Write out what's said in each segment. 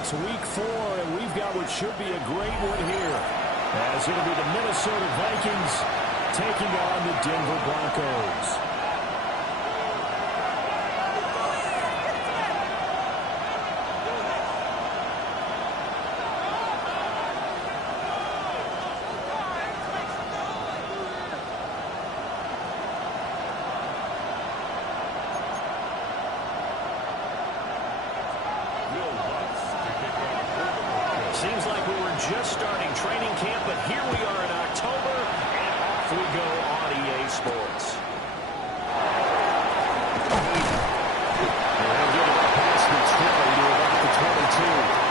It's week 4, and we've got what should be a great one here, as it'll be the Minnesota Vikings taking on the Denver Broncos. Seems like we were just starting training camp, but here we are in October, and off we go on EA Sports. They'll get it past the 20 to about the 22.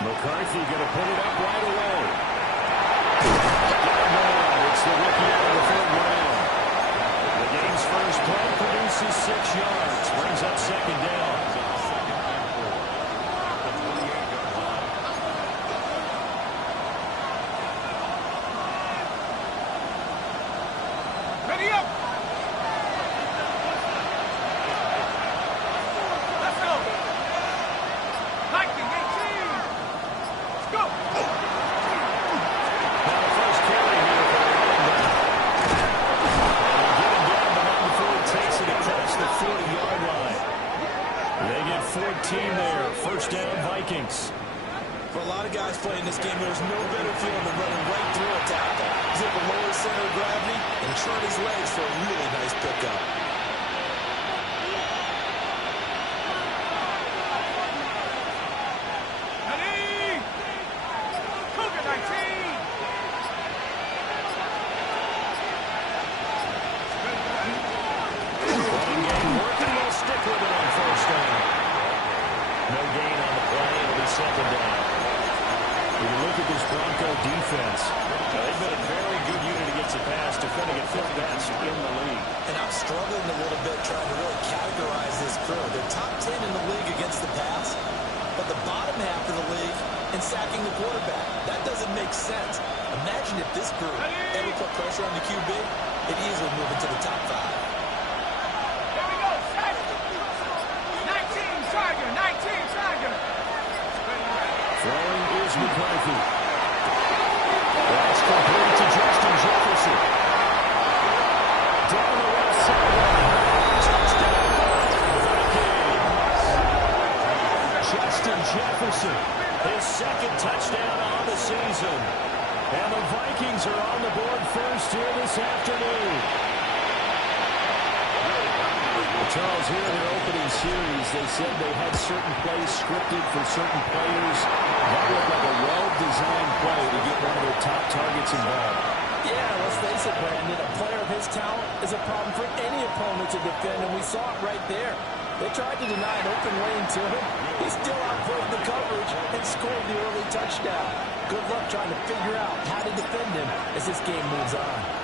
McCarthy going to put it up right away. It's the rookie out of the 3rd round. The game's first play produces 6 yards. Brings up 2nd down. Ready up! Let's go! Viking 18! Let's go! Now the first carry here for the running back. And get him down the line before he takes it across the 40-yard line. They get 14 there. First down, Vikings. For a lot of guys playing this game, there's no better feeling than running right through a tackle. He's able to lower center of gravity and chart his legs for a really nice pickup. Ready! Cougar 19! Running game working. They'll stick with it on first down. No gain on the play. It'll be 2nd down. When you look at this Bronco defense, they've been a very good unit against the pass, defending at 5th best in the league. And I'm struggling a little bit trying to really categorize this crew. They're top 10 in the league against the pass, but the bottom half of the league in sacking the quarterback. That doesn't make sense. Imagine if this group ever put pressure on the QB, it'd easily move into the top 5. Here we go, set! 19 Tiger, 19 Tiger! Throwing is McCarthy. That's complete to Justin Jefferson. Down the left sideline. Touchdown, Vikings. Justin Jefferson, his 2nd touchdown on the season. And the Vikings are on the board first here this afternoon. Charles, here in their opening series, they said they had certain plays scripted for certain players. That looked like a well-designed play to get one of their top targets involved. Yeah, let's face it, Brandon. A player of his talent is a problem for any opponent to defend, and we saw it right there. They tried to deny an open lane to him. He still outplayed the coverage and scored the early touchdown. Good luck trying to figure out how to defend him as this game moves on.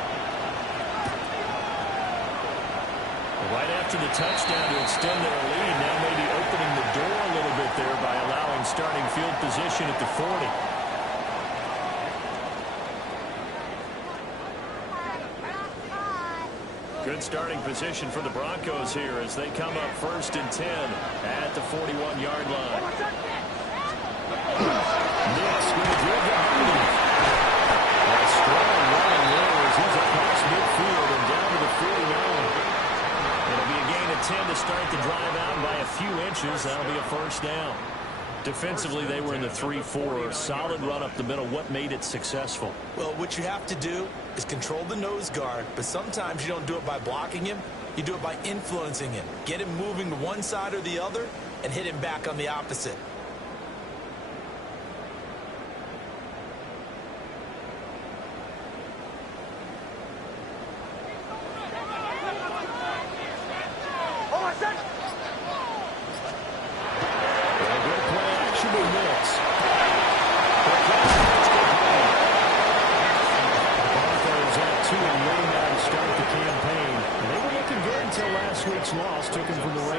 Right after the touchdown to extend their lead, now maybe opening the door a little bit there by allowing starting field position at the 40. Good starting position for the Broncos here as they come up 1st and 10 at the 41-yard line. Nick's going to give behind him. A strong running there as he's across midfield and down to the 49. It'll be a gain of 10 to start the drive out by a few inches. That'll be a first down. Defensively, they were in the 3-4. Solid run up the middle. What made it successful? Well, what you have to do is control the nose guard, but sometimes you don't do it by blocking him. You do it by influencing him. Get him moving to one side or the other and hit him back on the opposite.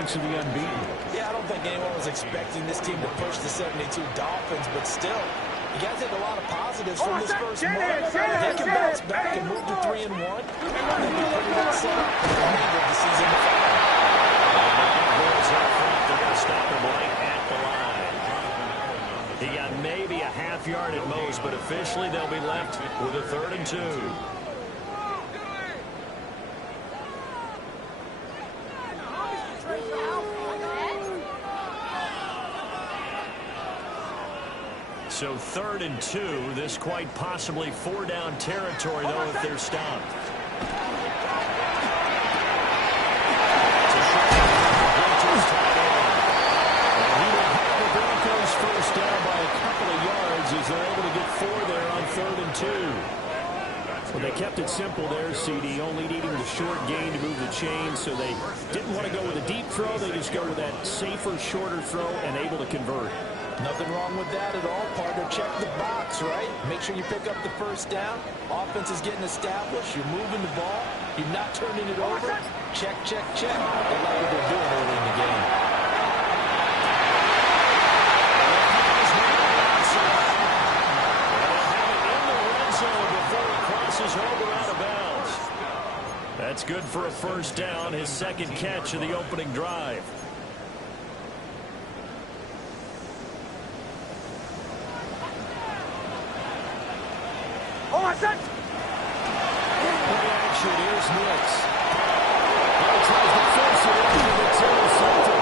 chance of the unbeaten. Yeah, I don't think anyone was expecting this team to push the 72 Dolphins, but still, you guys had a lot of positives from this first month. They can bounce back and move to 3-1. They'll be pretty well set up for the remainder of the season. They're going to stop him right at the line. He got maybe a half yard at most, but officially they'll be left with a 3rd and 2. So 3rd and 2. This quite possibly 4-down territory, though, if they're stopped. The Broncos first down by a couple of yards as they're able to get 4 there on 3rd and 2. Well, they kept it simple there, CD, only needing the short gain to move the chains, so they didn't want to go with a deep throw. They just go with that safer, shorter throw and able to convert. Nothing wrong with that at all, partner. Check the box, right? Make sure you pick up the first down. Offense is getting established. You're moving the ball. You're not turning it over. Check, check, check. They like what they're doing early in the game. That's good for a first down, his 2nd catch of the opening drive. Play action, here's Nix. He tries to force it into the intercepted.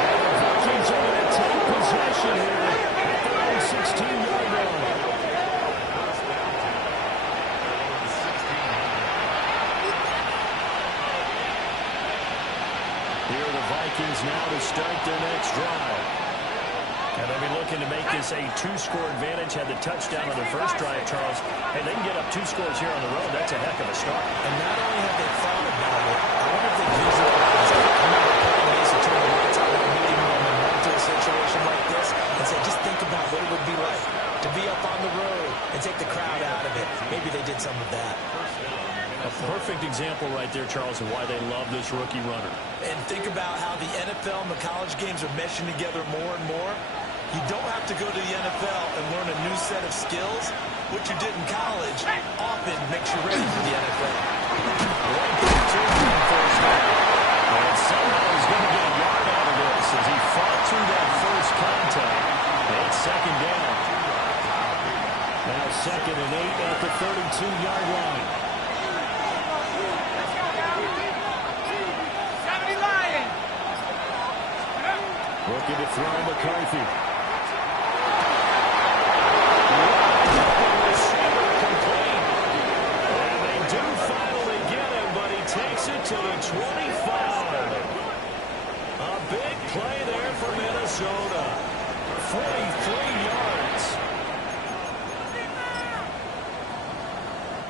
And the Vikings are going to take possession here at their own 16-yard line. Here are the Vikings now to start their next drive. And they'll be looking to make this a 2-score advantage. Had the touchdown on their first drive, Charles. And they can get up 2 scores here on the road. That's a heck of a start. And not only have they thought about it, I wonder if they visualized it. I remember playing this and turning the lights out in a meeting room and went to a situation like this and said, just think about what it would be like to be up on the road and take the crowd out of it. Maybe they did some of that. A perfect example right there, Charles, of why they love this rookie runner. And think about how the NFL and the college games are meshing together more and more. You don't have to go to the NFL and learn a new set of skills. What you did in college often makes you ready for the NFL. Right back to him first down. And somehow he's going to get a yard out of this as he fought through that first contact. It's 2nd down. Now 2nd and 8 at the 32-yard line. Looking to throw McCarthy. And they do finally get him, but he takes it to the 25. A big play there for Minnesota. 43 yards.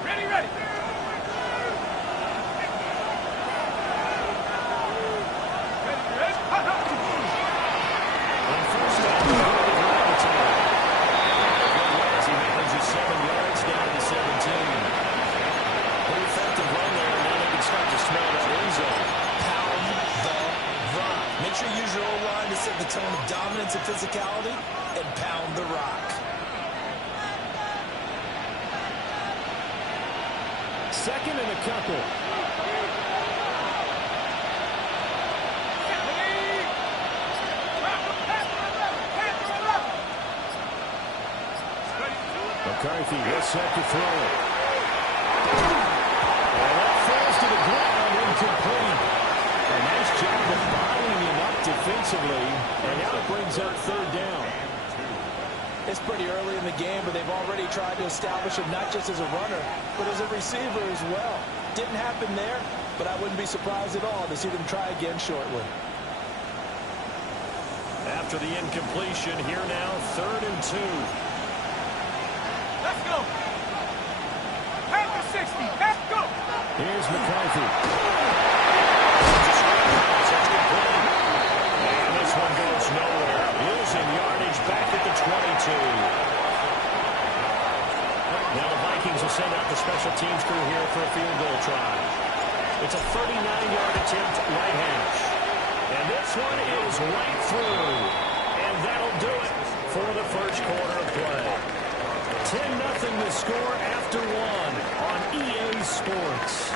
Ready. Set the tone of dominance and physicality and pound the rock. 2nd and a couple. McCarthy is set to throw it. And that falls to the ground, incomplete. A nice job of bottling him up defensively, and now it brings up 3rd down. It's pretty early in the game, but they've already tried to establish him not just as a runner, but as a receiver as well. Didn't happen there, but I wouldn't be surprised at all to see them try again shortly. After the incompletion, here now, 3rd and 2. Let's go. Pass the 60. Let's go. Here's McCarthy. And this one goes nowhere. Losing yardage back at the 22. Now the Vikings will send out the special teams crew here for a field goal try. It's a 39-yard attempt, right hash. And this one is right through. And that'll do it for the first quarter of play. 10-0 the score after one on EA Sports.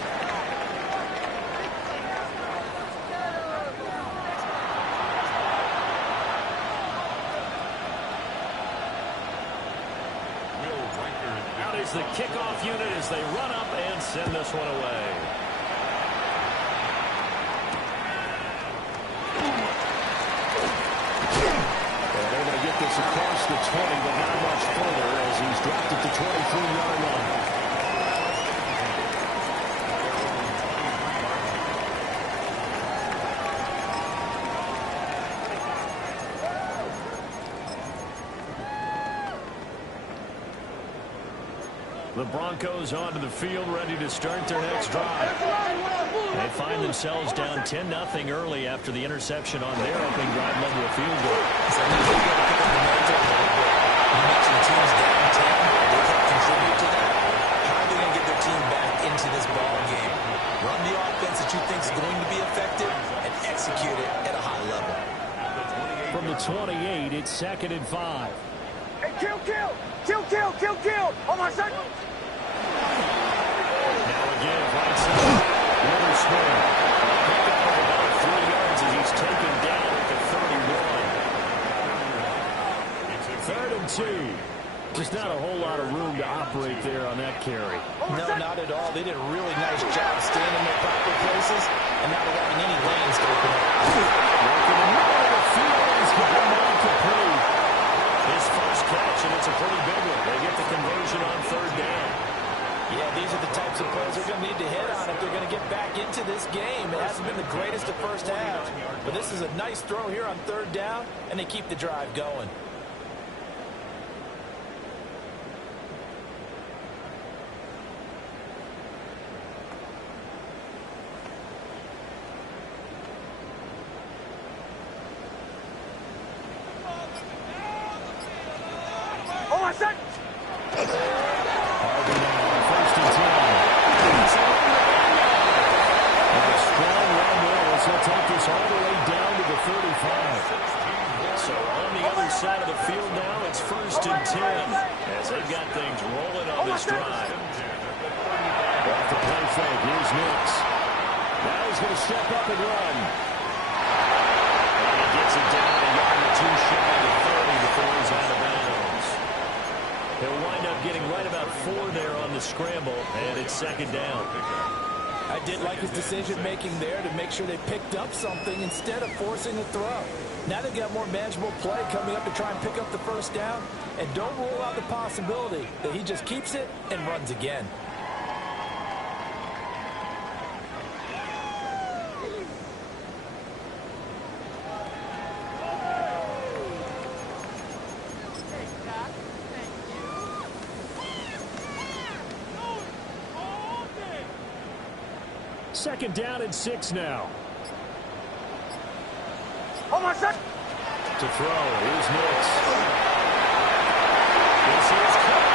Out is the kickoff unit as they run up and send this one away. They're going to get this across the 20, but not much further as he's dropped at the 23-yard line. The Broncos onto the field, ready to start their next drive. They find themselves down 10-0 early after the interception on their opening drive led to a field goal. So you mentioned teams down 10. They can contribute to that. How are they going to get their team back into this ball game? Run the offense that you think is going to be effective and execute it at a high level. From the 28, it's 2nd and 5. Hey, kill! On my side! Now again, right side. Witherspoon. Pick up of about 3 yards as he's taken down at the 31. 3rd and 2. Just not a whole lot of room to operate there on that carry. No, not at all. They did a really nice job staying in their proper places and not allowing any lanes to open up. Working in the middle of the field. He's got him incomplete. His first catch, and it's a pretty big one. They get the conversion on 3rd down. Yeah, these are the types of plays they're going to need to hit on if they're going to get back into this game. It hasn't been the greatest of first half, but this is a nice throw here on 3rd down, and they keep the drive going. On my side! Harvey now, 1st and 10. He's on the run now. And a strong run there as he'll take this all the way down to the 35. So on the other side of the field now, it's 1st and 10 as they've got things rolling on this drive. Off the play fake, here's Nix. Now he's going to step up and run. And he gets it down a yard or two shy of the 30 before he's out of bounds. He'll wind up getting right about 4 there on the scramble, and it's 2nd down. I did like his decision-making there to make sure they picked up something instead of forcing a throw. Now they've got more manageable play coming up to try and pick up the 1st down, and don't rule out the possibility that he just keeps it and runs again. Second down and 6 now. On my side! To throw, here's Nix. This is caught.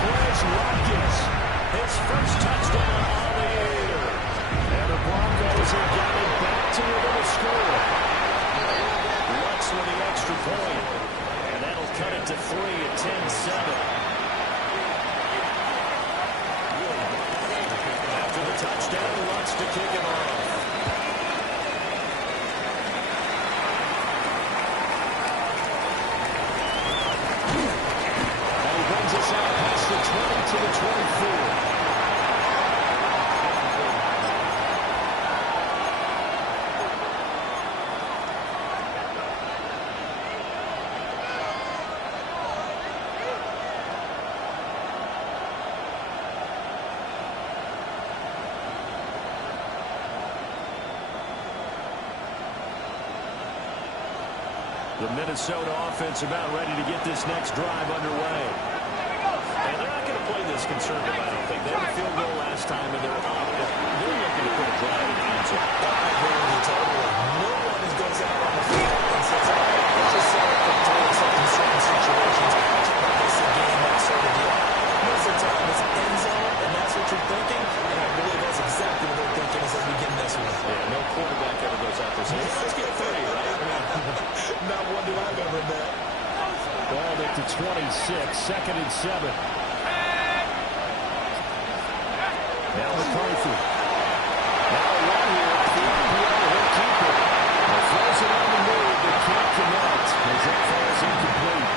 Chris Watkins, his first touchdown on the year. And the Broncos have got it back to within a score. Lutz with the extra point. And that'll cut it to 3 at 10-7. Touchdown, Lutz to kick it off. And he brings us out past the 20 to the 24. The Minnesota offense about ready to get this next drive underway. And they're not going to play this conservative, I don't think. They had a field goal last time, and they're up. They're looking to put a drive in the end zone. I agree with you totally. No one is goes out on the field and says, all right, let's just set up for doing something in certain situations. Like it's a game, that sort of deal. Most of the time it's end zone, and that's what you're thinking. Let's get 3, right? Not one do I've ever met. Ball at the 26, 2nd and 7. Now McCarthy. Now a run here. He'll keep it. Throws it on the move, but can't connect as that falls incomplete.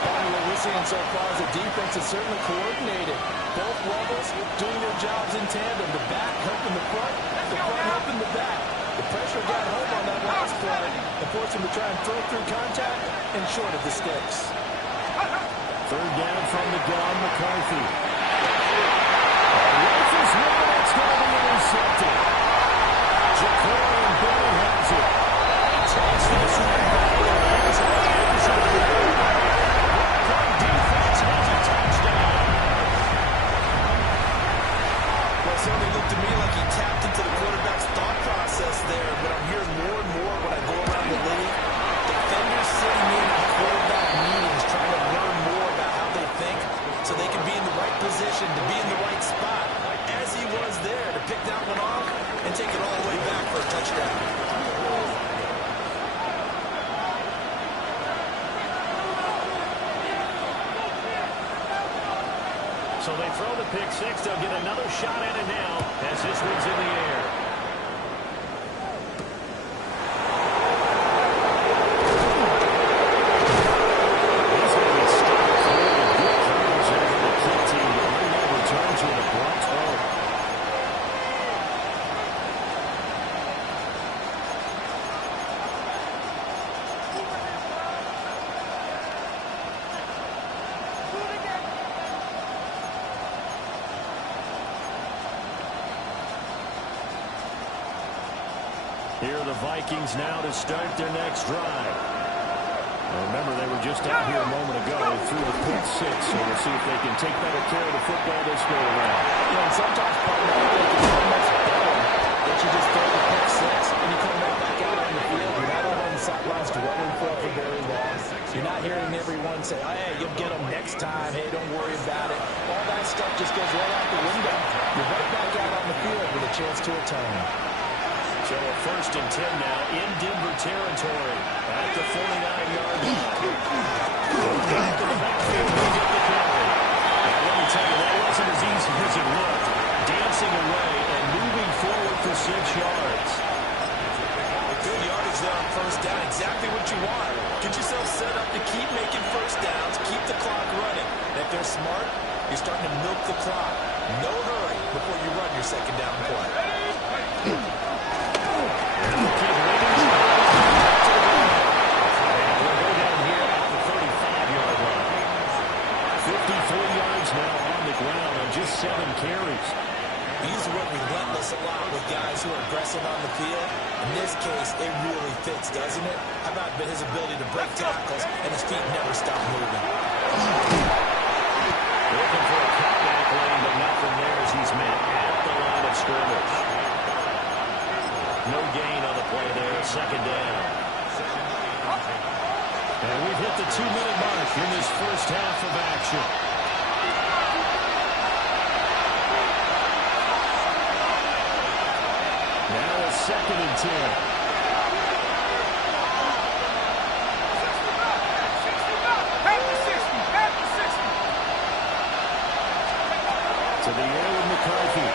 What we're seeing so far is the defense is certainly coordinated. Both levels doing their jobs in tandem. The back helping the front helping the back. The pressure got home on that last play and forced him to try and throw through contact and short of the sticks. 3rd down from the gun, McCarthy. Rifles one, that's going to be intercepted. Ja'Cory Bentley has it. He takes this one back to the end zone. Defense has a touchdown. Well, it certainly looked to me like he tapped into the quarterback's thought process there, but I'm hearing more and more when I go around the league. Defenders sitting in quarterback meetings trying to learn more about how they think so they can be in the right position to be in the right spot, as he was there to pick that one off and take it all the way back for a touchdown. So they throw the pick 6. They'll get another shot at it now as this one's in the air. He's going to be stopped through a good coverage there for the kick team, but one more return to the Bronx home. Here are the Vikings now to start their next drive. Now remember, they were just out here a moment ago through the pick 6, so we'll see if they can take better care of the football this go around. And sometimes, partner, I think it's so much better that you just throw the pick 6 and you come right back out on the field. You're not over on the sidelines dwelling for very long. You're not hearing everyone say, hey, you'll get them next time. Hey, don't worry about it. All that stuff just goes right out the window. You're right back out on the field with a chance to atone. So a 1st and 10 now in Denver territory at the 49-yard line. Back in the backfield, they get the carry. Now, let me tell you, that wasn't as easy as it looked. Dancing away and moving forward for 6 yards. Good yardage there on 1st down. Exactly what you want. Get yourself set up to keep making 1st downs, keep the clock running. And if they're smart, you're starting to milk the clock. No hurry before you run your 2nd down play. Just 7 carries. We use the word relentless a lot with guys who are aggressive on the field. In this case, it really fits, doesn't it? How about his ability to break tackles and his feet never stop moving? Looking for a cutback lane, but nothing there as he's met at the line of scrimmage. No gain on the play there, 2nd down. And we've hit the 2-minute mark in this first half of action. Now a 2nd and 10. To the air with McCarthy.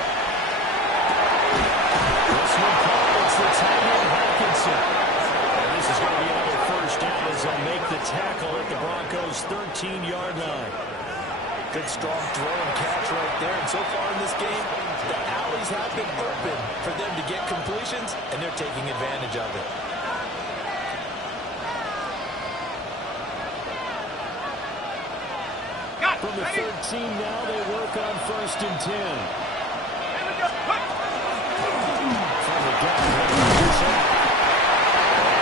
This one caught. It's the tight end Hawkinson. And this is going to be another 1st down as they'll make the tackle at the Broncos' 13-yard line. Good strong throw and catch right there. And so far in this game, the alleys have been open for them to get completions, and they're taking advantage of it. From the 13 now, they work on 1st and 10. From the gun,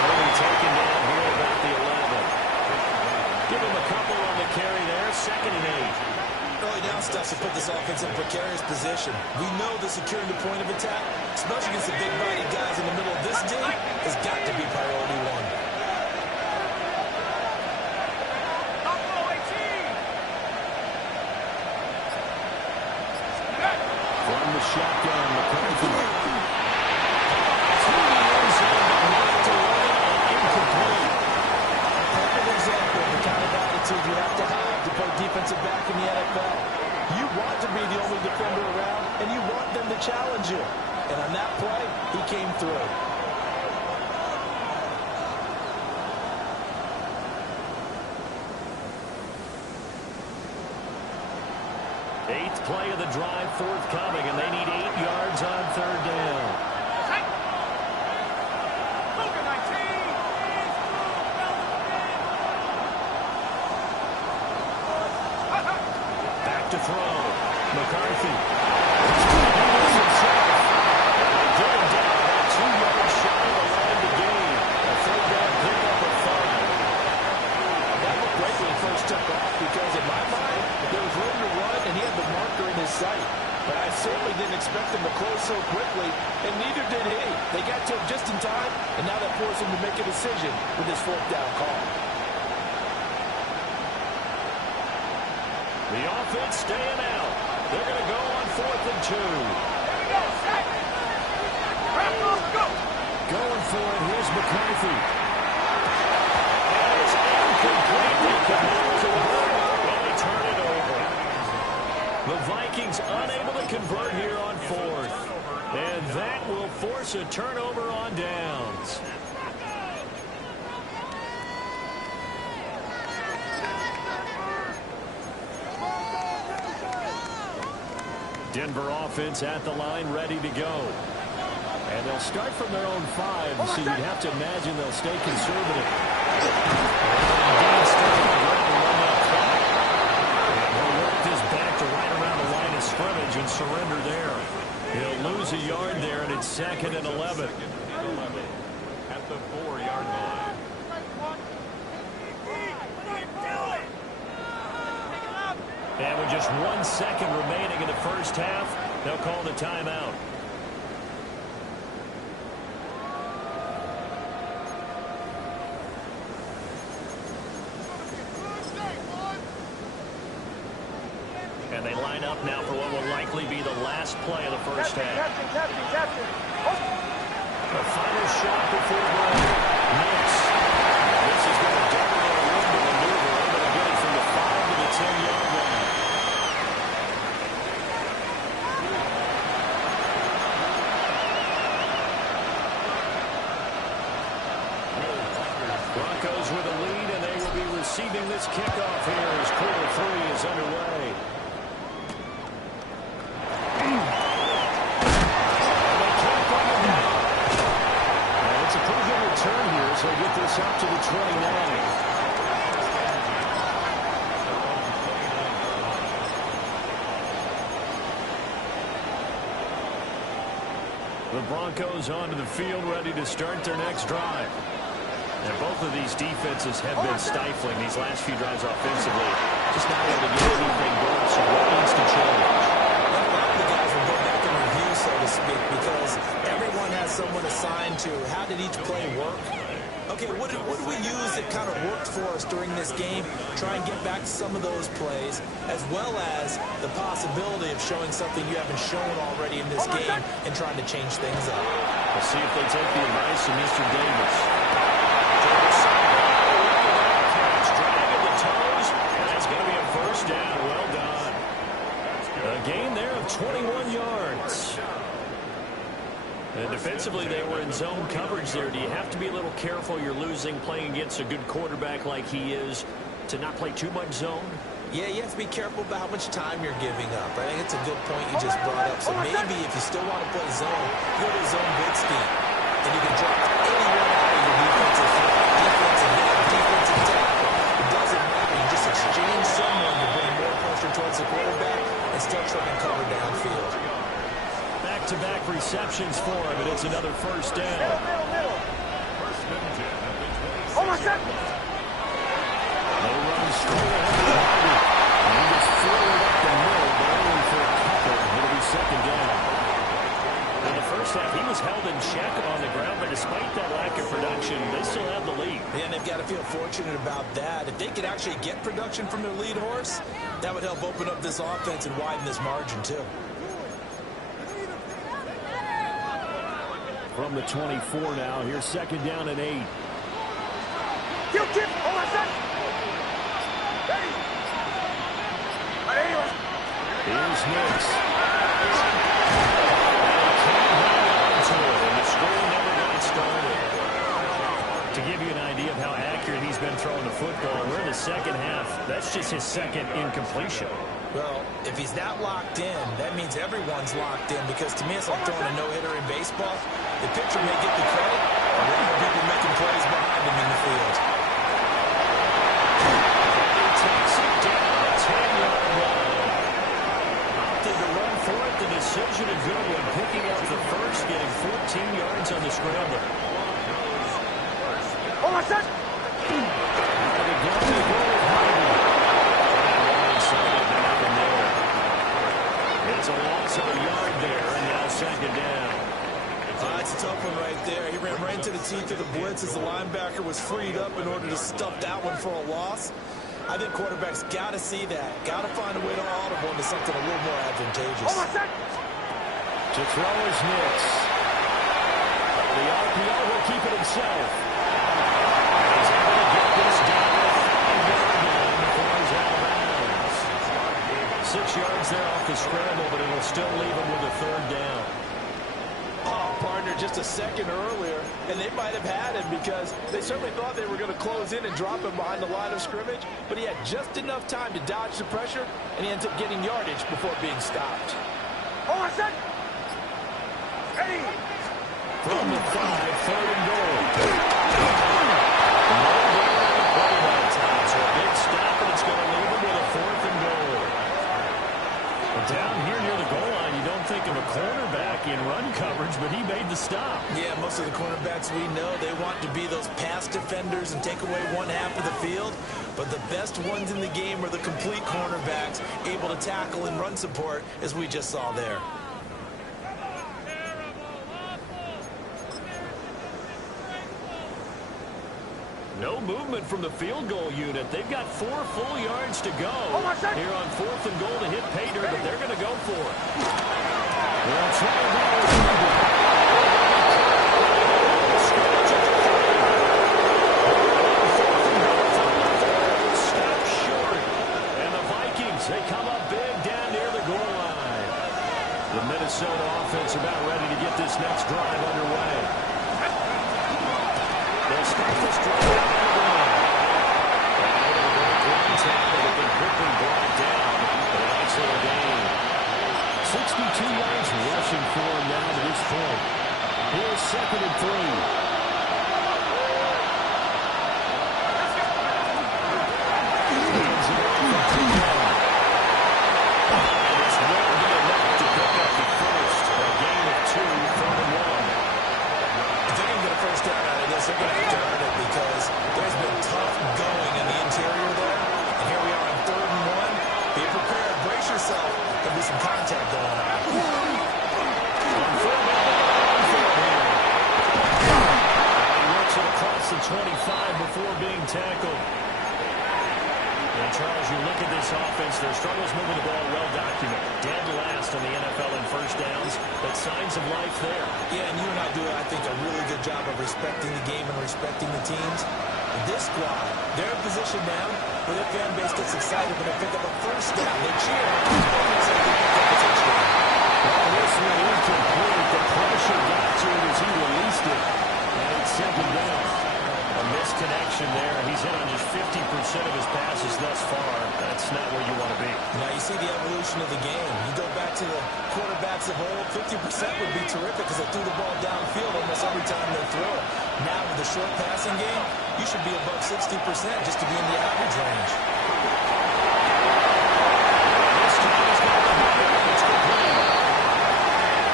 they'll be taken down here about the 11. Give him a couple on the carry there, 2nd and 8. Early down stuff to put this offense in a precarious position. We know the securing the point of attack, especially against the big-bodied guys in the middle of this team, has got to be priority 1. From the shotgun, McCarthy. To the end zone, him to challenge you. And on that play, he came through. Eighth play of the drive forthcoming, and they need 8 yards on third down. Back to throw. McCarthy. Get him down about 2 yards shy of the line to gain. A third down pickup of 5. That looked great when he first took off because, in my mind, there was room to run and he had the marker in his sight. But I certainly didn't expect him to close so quickly, and neither did he. They got to him just in time, and now that forced him to make a decision with his fourth down call. The offense staying out. They're going to go on 4th and 2. Here we go, set. Broncos, go. Going for it. Here's McCarthy. And it's incomplete. They cannot convert. Well, they turn it over. The Vikings unable to convert here on 4th. And that will force a turnover on downs. Denver offense at the line, ready to go. And they'll start from their own 5, so you'd have to imagine they'll stay conservative. And he'll work this back to right around the line of scrimmage and surrender there. He'll lose a yard there, and it's 2nd and 11. At the 4-yard line. And with just 1 second remaining in the first half, they'll call the timeout. And they line up now for what will likely be the last play of the first half. A final shot before goal. Nice. This is going to double their room to maneuver. Able to get it from the 5 to the 10-yard line. Broncos with a lead, and they will be receiving this kickoff here as quarter 3 is underway. It's a pretty good return here as they get this up to the 29. The Broncos onto the field, ready to start their next drive. And both of these defenses have been stifling these last few drives offensively. Just not able to get anything going, so what needs to change? A lot of the guys will go back and review, so to speak, because everyone has someone assigned to how did each play work. Okay, what did we use that kind of worked for us during this game? Try and get back to some of those plays, as well as the possibility of showing something you haven't shown already in this game and trying to change things up. We'll see if they take the advice of Mr. Davis. Dragging the toes, and that's going to be a first down. Well done. A gain there of 21 yards. And defensively, they were in zone coverage there. Do you have to be a little careful? You're losing, playing against a good quarterback like he is, to not play too much zone? Yeah, you have to be careful about how much time you're giving up. I think it's a good point you just brought up. So maybe if you still want to play zone, go to zone big scheme. And you can drop anyone out of your defensive front, defensive end, defensive tackle. It doesn't matter. You just exchange someone to bring more pressure towards the quarterback and still try and cover downfield. Back-to-back receptions for him, and it's another first down. First and 10 at the 26. They run straight ahead. And he gets forward up the middle, but only for a couple. It'll be second down. In the first half, he was held in check on the ground, but despite that lack of production, they still have the lead. Yeah, and they've got to feel fortunate about that. If they could actually get production from their lead horse, that would help open up this offense and widen this margin, too. From the 24 now, here's second down and 8. Here's Hicks. To give you an idea of how accurate he's been throwing the football, we're in the second half. That's just his second incompletion. Well, if he's that locked in, that means everyone's locked in, because to me it's like throwing a no-hitter in baseball. The pitcher may get the credit, but a lot of people making plays behind him in the field. He takes it down a 10-yard line. Opted to run for it. The decision a good one, picking up the first, getting 14 yards on the scramble. Hold on, set. It's a loss of a yard there, and now second down. That's a tough one right there. He ran right into the teeth of the blitz as the linebacker was freed up in order to stuff that one for a loss. I think quarterbacks got to see that. Got to find a way to audible into something a little more advantageous. Hold on, set. To throw is Nix. The RPO will keep it himself. He's able to get this down before he's out of bounds. 6 yards there off the scramble, but it'll still leave him with a third down. Oh, partner, just a second earlier, and they might have had him because they certainly thought they were going to close in and drop him behind the line of scrimmage, but he had just enough time to dodge the pressure, and he ends up getting yardage before being stopped. Hold on, set. Ready. From the 5, third and goal. So a big stop, and it's going to leave him with a 4th and goal. But down here near the goal line, you don't think of a cornerback in run coverage, but he made the stop. Yeah, most of the cornerbacks we know, they want to be those pass defenders and take away one half of the field. But the best ones in the game are the complete cornerbacks, able to tackle and run support, as we just saw there. No movement from the field goal unit. They've got 4 full yards to go. Here on 4th and goal to hit Pater, but they're going to go for it. They'll try to stop short. And the Vikings, they come up big down near the goal line. The Minnesota offense about ready to get this next drive underway. They'll start this drive out of the line. They've been quickly brought down, but a nice little gain. 62 yards rushing for him now to this point. Here's 2nd and 3. They're going to have to earn it because there's been tough going in the interior there. And here we are on 3rd and 1. Be prepared. Brace yourself. There'll be some contact going on. He works it across the 25 before being tackled. And Charles, you look at this offense, their struggles moving the ball well documented. Dead last on the NFL in first downs, but signs of life there. Yeah, and you and I do, I think, a really good job of respecting the game and respecting the teams. This squad, they're in position now where their fan base gets excited when they pick up a first down. They cheer. Well, this one incomplete. The pressure got to him as he released it. And it's 2nd down. A missed connection there. He's hit on just 50% of his passes thus far. That's not where you want to be. Now you see the evolution of the game. You go back to the quarterbacks of old, 50% would be terrific because they threw the ball downfield almost every time they throw it. Now with the short passing game, you should be above 60% just to be in the average range. This time he's got the ball. It's complete.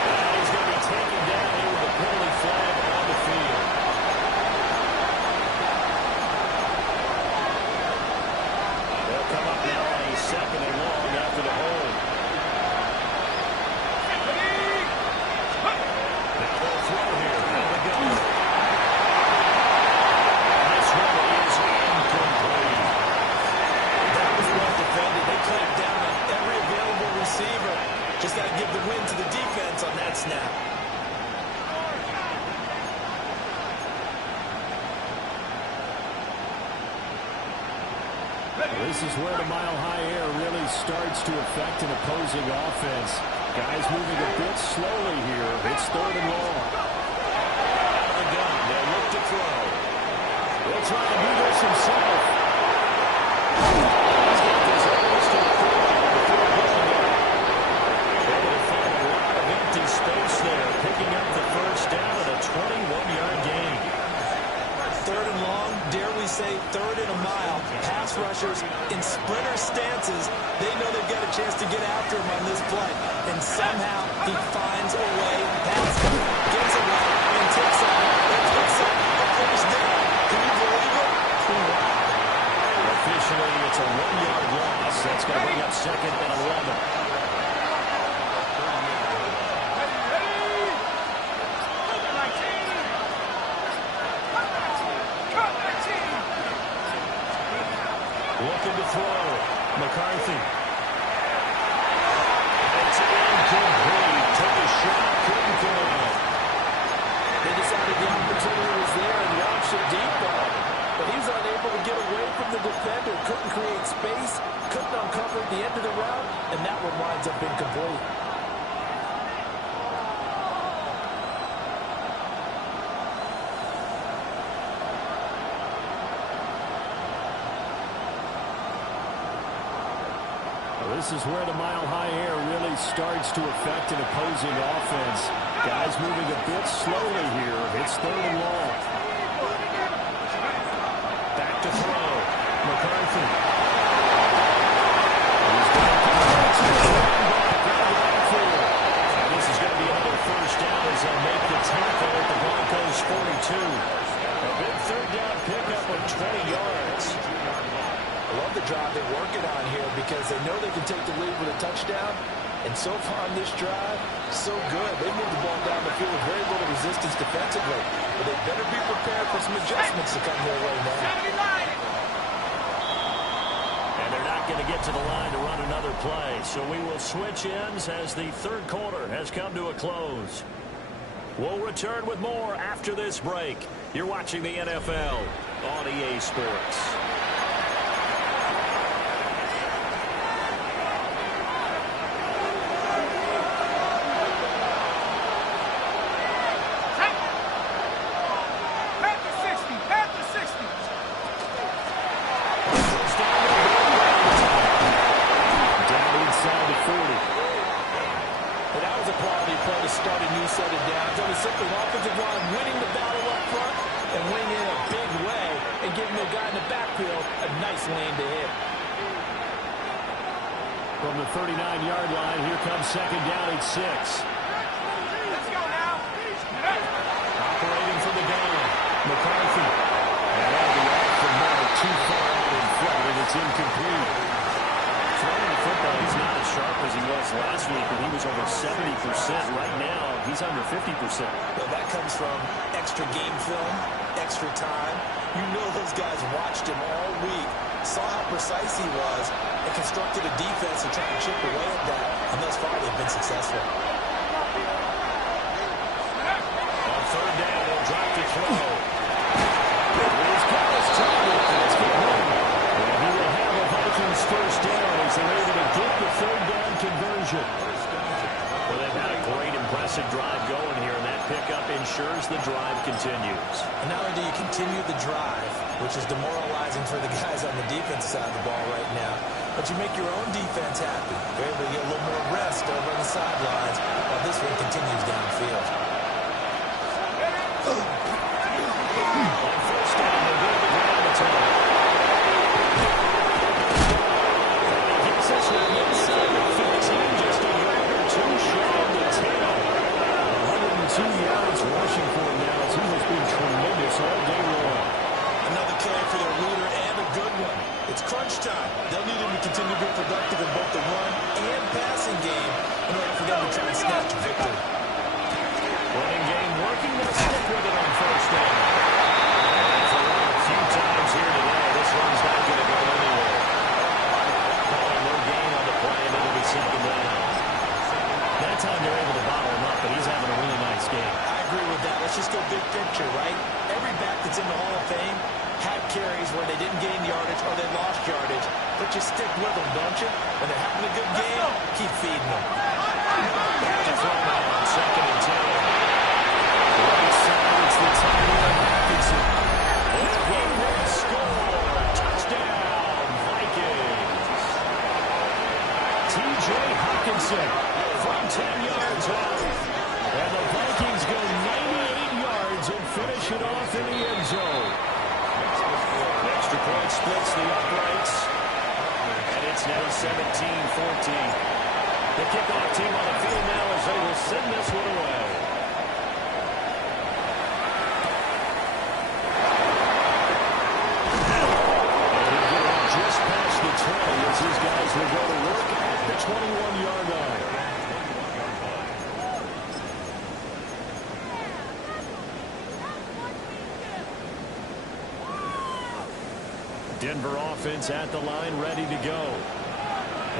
And he's going to be taken down here with a penalty flag on the field. They'll come up now on a 2nd and long after the hold. Now they'll throw here. Out of the gun. This one is incomplete. That was well defended. They clamped down on every available receiver. Just got to give the win to the defense on that snap. This is where the mile-high air really starts to affect an opposing offense. Guys moving a bit slowly here. It's 3rd and long. Out of the gun. They'll look to throw. He'll try to do this himself. He's got this almost to the 40 before going up. Able to find a lot of empty space there, picking up the first down at a 21-yard gain. Third and long, dare we say third and a mile. Pass rushers in sprinter stances, they know they've got a chance to get after him on this play. And somehow he finds a way past him, gets away, and takes off. And takes off the first down. Can you believe it? Wow. Officially, it's a 1-yard loss. That's going to bring up second and 11. Looking to throw. McCarthy. It's incomplete. Took a shot. Couldn't throw it. They decided the opportunity was there and launched a deep ball. But he's unable to get away from the defender. Couldn't create space. Couldn't uncover at the end of the route. And that one winds up incomplete. This is where the mile-high air really starts to affect an opposing offense. Guys moving a bit slowly here. It's third and long. Back to throw. McCarthy. He's back to the and this is going to be another first down as they'll make the tackle at the Broncos 42. A big third down pickup of 20 yards. I love the drive they're working on here because they know they can take the lead with a touchdown. And so far on this drive, so good. They moved the ball down the field with very little resistance defensively. But they better be prepared for some adjustments to come their way now. And they're not going to get to the line to run another play. So we will switch ends as the third quarter has come to a close. We'll return with more after this break. You're watching the NFL on EA Sports. From the 39-yard line, here comes second down at 6. Let's go now. Operating for the gun. McCarthy. And that'll be off the mark, too far out in front, and it's incomplete. Throwing the football, he's not as sharp as he was last week, but he was over 70%. Right now, he's under 50%. Well, that comes from extra game film, extra time. You know those guys watched him all week, saw how precise he was, and constructed a defense to try and chip away at that. And thus far, they've been successful. On third down, they'll drop to throw. He's got his target. That's good run. And he will have a Vikings first down as they're able to get the third down conversion. Well, they've had a great, impressive drive going here, and that pickup ensures the drive continues. And not only do you continue the drive, which is demoralizing for the guys on the defensive side of the ball right now, but you make your own defense happy. They're able to get a little more rest over on the sidelines while this one continues downfield. On first down, they'll go to the ground attack. He gets us with inside the 15, just a yard or two short of the 10. 102 yards rushing for him now as he has been tremendous all day long. Another carry for their leader and a good one. It's crunch time. They'll need him to continue to be productive in both the run and passing game in order for them to try and snatch a victory. Running game working. They'll stick with it on first down. And for a few times here today, this one's not going to go anywhere. Calling no gain on the play, and it'll be second down. That time they're able to bottle him up, but he's having a really nice game. I agree with that. Let's just go big picture, right? Every back that's in the Hall of Fame had carries where they didn't gain yardage or they lost yardage, but you stick with them, don't you? When they're having a good game, keep feeding them. Back to throw now on second and 10. Right side, it's the tight end, Hawkinson. Well, Wilson from 10 yards out. And the Vikings go 98 yards and finish it off in the end zone. The extra point splits the uprights. And it's now 17-14. The kickoff team on the field now as they will send this one away. Just past the 20 as these guys will go to work at the 21-yard line. Denver offense at the line, ready to go.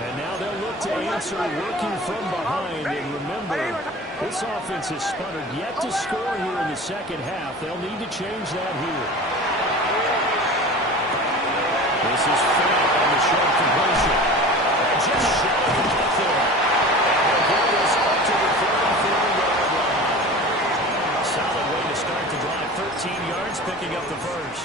And now they'll look to answer working from behind. And remember, this offense has sputtered yet to score here in the second half. They'll need to change that here. This is fair on the short completion. And just short of the there. And the ball is up to the 34-yard line. Solid way to start the drive. 13 yards, picking up the first.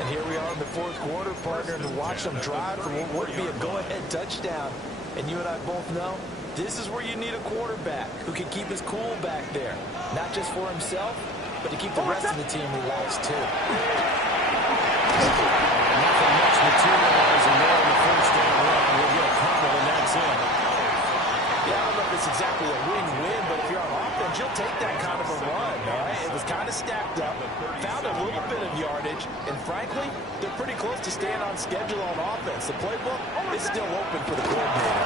And here we are in the fourth quarter, partner, to watch them drive for what would be a go-ahead touchdown. And you and I both know this is where you need a quarterback who can keep his cool back there. Not just for himself, but to keep the rest of the team relaxed, too. Nothing much materializing there in the first down run. We'll get a couple, and that's it. Yeah, I don't know if it's exactly a win-win, but if you're on offense, you'll take that kind of a run, all right? It was kind of stacked up, found a little bit of yardage, and frankly, they're pretty close to staying on schedule on offense. The playbook is still open for the coordinator.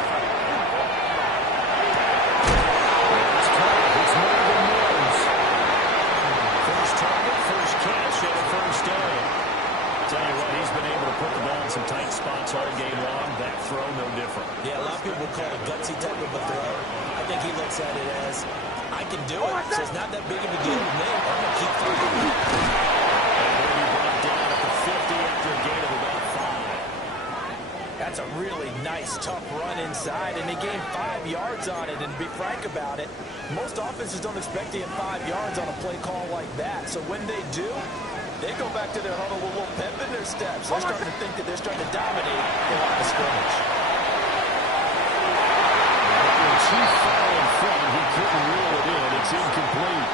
It's Morgan Mills. First target, first catch, and a first down. Tell you what, he's been able to put the ball in some tight spots all game long. That throw, no different. Yeah, a lot of people would call it gutsy type of a throw. I think he looks at it as, I can do it, so it's not that big of a deal to me. I'm going to keep throwing. And they'll be brought down at the 50 after a gain of about 5. That's a really nice, tough run inside, and they gained 5 yards on it. And to be frank about it, most offenses don't expect to get 5 yards on a play call like that. So when they do, they go back to their huddle with a little pep in their steps. They're starting to think that they're starting to dominate the line of scrimmage. Too far in front, he couldn't reel it in. It's incomplete.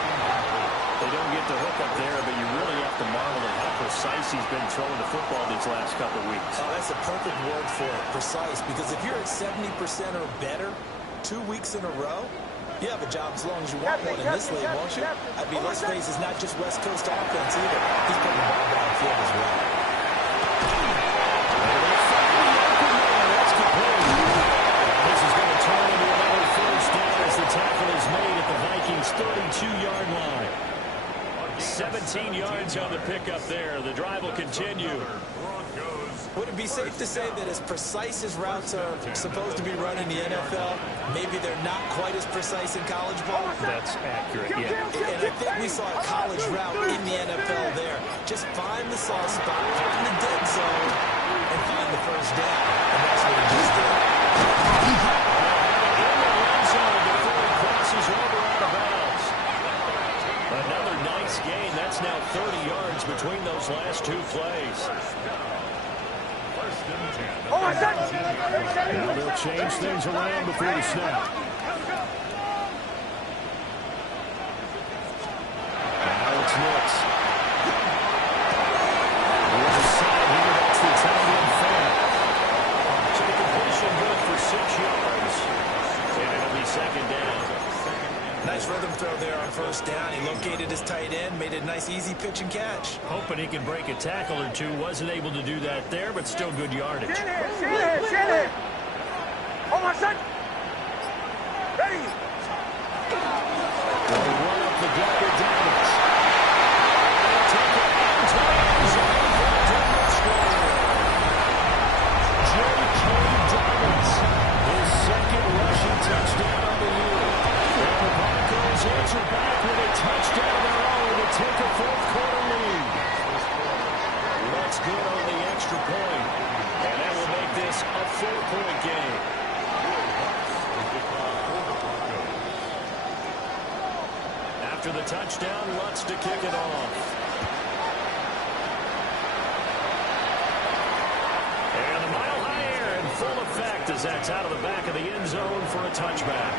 They don't get the hook up there, but you really have to marvel at how precise he's been throwing the football these last couple of weeks. Oh, that's a perfect word for it, precise, because if you're at 70% or better 2 weeks in a row, you have a job as long as you want one in this league, won't you? I mean, let's face it, it's not just West Coast offense either. He's putting the ball downfield as well. That's complete. This is going to turn into another first down as the tackle is made at the Vikings' 32-yard line. 17 yards on the pickup there. The drive will continue. Would it be safe to say that as precise as routes are supposed to be run in the NFL, maybe they're not quite as precise in college ball? That's accurate, yeah. And I think we saw a college route in the NFL there. Just find the soft spot, find the dead zone, and find the first down. And that's what he just did. In the red zone before he crosses over out of bounds. Another nice gain. That's now 30 yards between those last two plays. Now they'll change things around before the snap. Now it's Nix. The other side here, that's the tight end fan. So the completion good for 6 yards. And it'll be second down. Nice rhythm throw there on first down. He located his tight end, made it a nice easy pitch and catch. Hoping he can break a tackle or two. Wasn't able to do that there, but still good yardage. Sit it. Oh, my son. Ready. They'll run up the gut with Davis. Take it into the end zone for a Denver score. J.K. Davis, his second rushing touchdown on the year. And the Broncos answer back with a touchdown of their own to take a fourth-quarter lead. That's good on the extra point. And that will make this a 4-point game. After the touchdown, Lutz to kick it off. And the mile high air in full effect attempt as that's out of the back of the end zone for a touchback.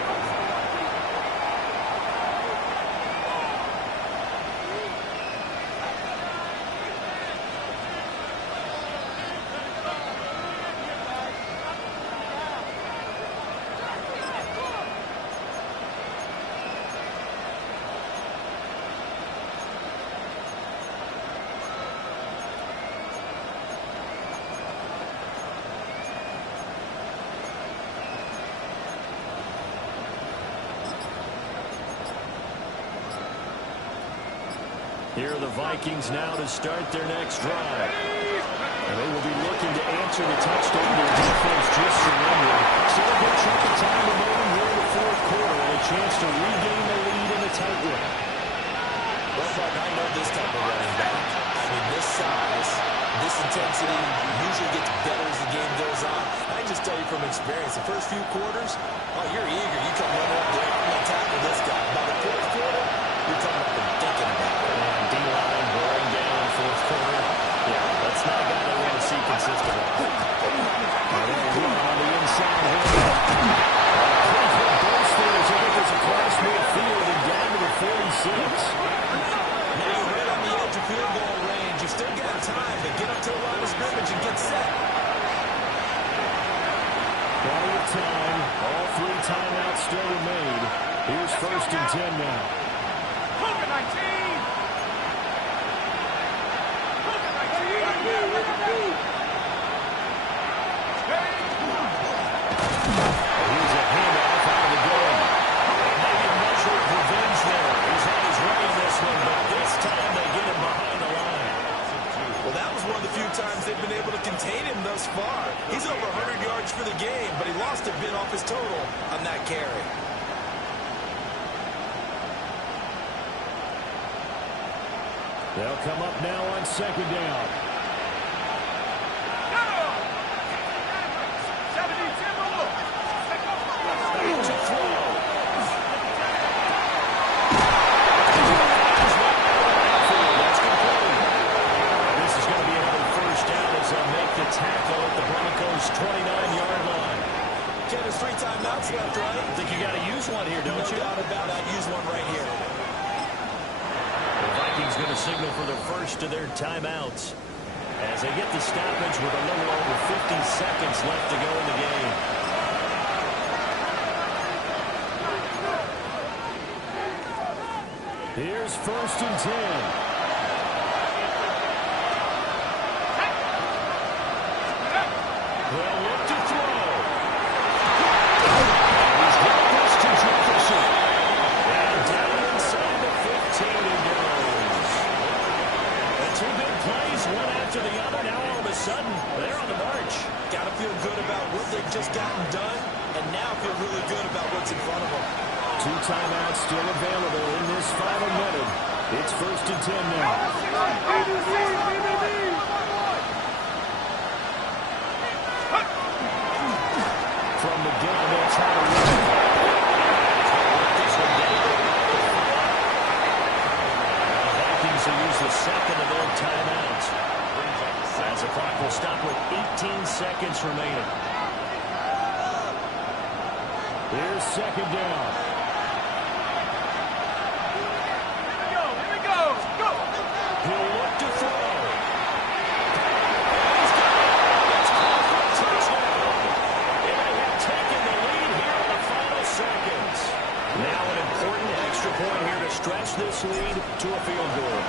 Here are the Vikings now to start their next drive. And they will be looking to answer the touchdown their defense just surrendered. Still a good chunk of time remaining here in the fourth quarter and a chance to regain the lead in a tight one. Well, Mark, I know this type of running back. I mean, this size, this intensity usually gets better as the game goes on. I can just tell you from experience, the first few quarters, oh, you're eager. You come running up there, I'm going to tackle this guy. By the fourth quarter, you're coming up and thinking about it. D-line going down fourth quarter. Yeah, that's not a guy they want to see consistently. And then one on the inside here. Pretty quick burst there as he gets across midfield and down to the 46. Now you're right on the edge of field goal range. You still got time to get up to the line of scrimmage and get set. Plenty of time. All three timeouts still remain. Here's 1st and 10 now. Look at 19! Here's a handoff out of the game. Maybe a measure of revenge there. He's had his way in this one, but this time they get him behind the line. Well, that was one of the few times they've been able to contain him thus far. He's over 100 yards for the game, but he lost a bit off his total on that carry. They'll come up now on 2nd down. To throw. That's complete. This is going to be another 1st down as they'll make the tackle at the Broncos' 29-yard line. Ken, there's 3 timeouts left, right? I think you got to use one here, don't you? No doubt about it. I'd use one right here. The Vikings going to signal for the first of their timeouts as they get the stoppage with a little over 50 seconds left to go in the game. Here's 1st and 10. They'll look to throw. He's got this to Jefferson. And down inside the 15 he goes. And 2 big plays, one after the other. Now all of a sudden, they're on the march. Got to feel good about what they've just gotten done, and now feel really good about what's in front of them. 2 timeouts still available in this final minute. It's 1st and 10 now. From the gun, they'll try to run. The Vikings will use the 2nd of their timeouts. As the clock will stop with 18 seconds remaining. Here's 2nd down. He'll look to throw. He's got it. It's caught for a touchdown. And they have taken the lead here in the final seconds. Now an important extra point here to stretch this lead to a field goal.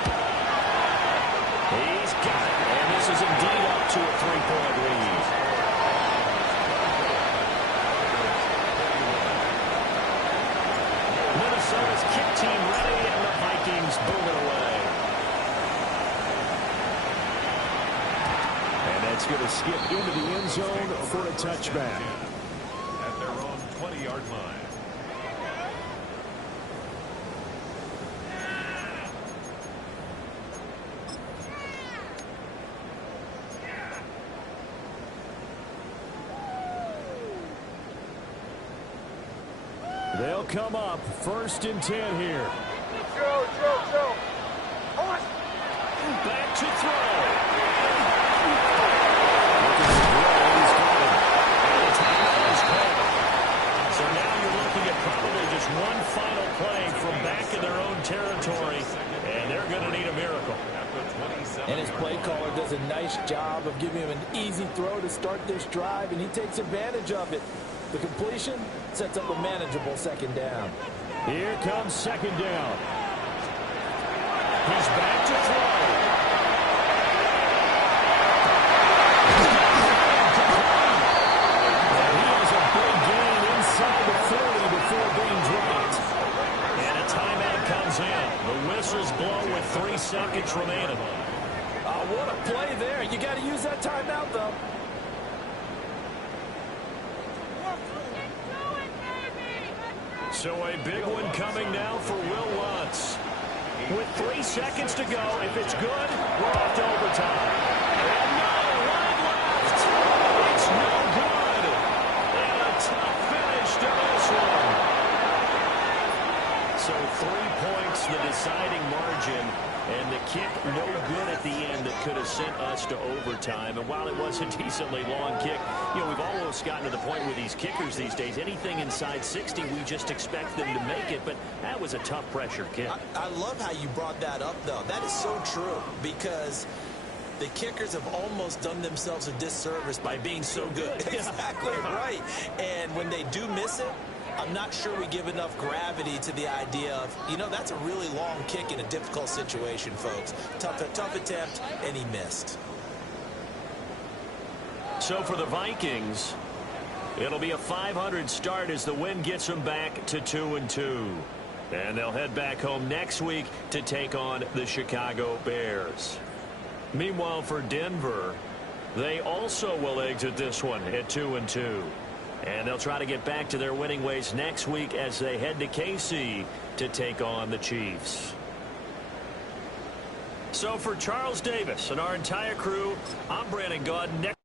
He's got it. And this is indeed up to a 3-point lead. Minnesota's kick team ready, and the Vikings boom it away. It's going to skip into the end zone for a touchback. At their own 20-yard line. They'll come up 1st and 10 here. Back to throw. Looking to throw. He's got it. does a nice job of giving him an easy throw to start this drive, and he takes advantage of it. The completion sets up a manageable second down. Here comes second down. He's back to throw. And he has a big gain inside the 40 before being dropped. And a timeout comes in. The whistles blow with 3 seconds remaining. What a play there. You got to use that timeout, though. So a big one coming now for Will Lutz. With 3 seconds to go, if it's good, we're off to overtime. And no, line left. It's no good. And a tough finish to this one. So 3 points, the deciding margin. And the kick no good at the end that could have sent us to overtime. And while it was a decently long kick, you know, we've almost gotten to the point with these kickers these days. Anything inside 60, we just expect them to make it. But that was a tough pressure kick. I love how you brought that up, though. That is so true because the kickers have almost done themselves a disservice by being so good. Exactly right. And when they do miss it, I'm not sure we give enough gravity to the idea of, you know, that's a really long kick in a difficult situation, folks. Tough attempt, and he missed. So for the Vikings, it'll be a 500 start as the win gets them back to 2-2. And they'll head back home next week to take on the Chicago Bears. Meanwhile, for Denver, they also will exit this one at 2-2. And they'll try to get back to their winning ways next week as they head to KC to take on the Chiefs. So for Charles Davis and our entire crew, I'm Brandon Gaudin.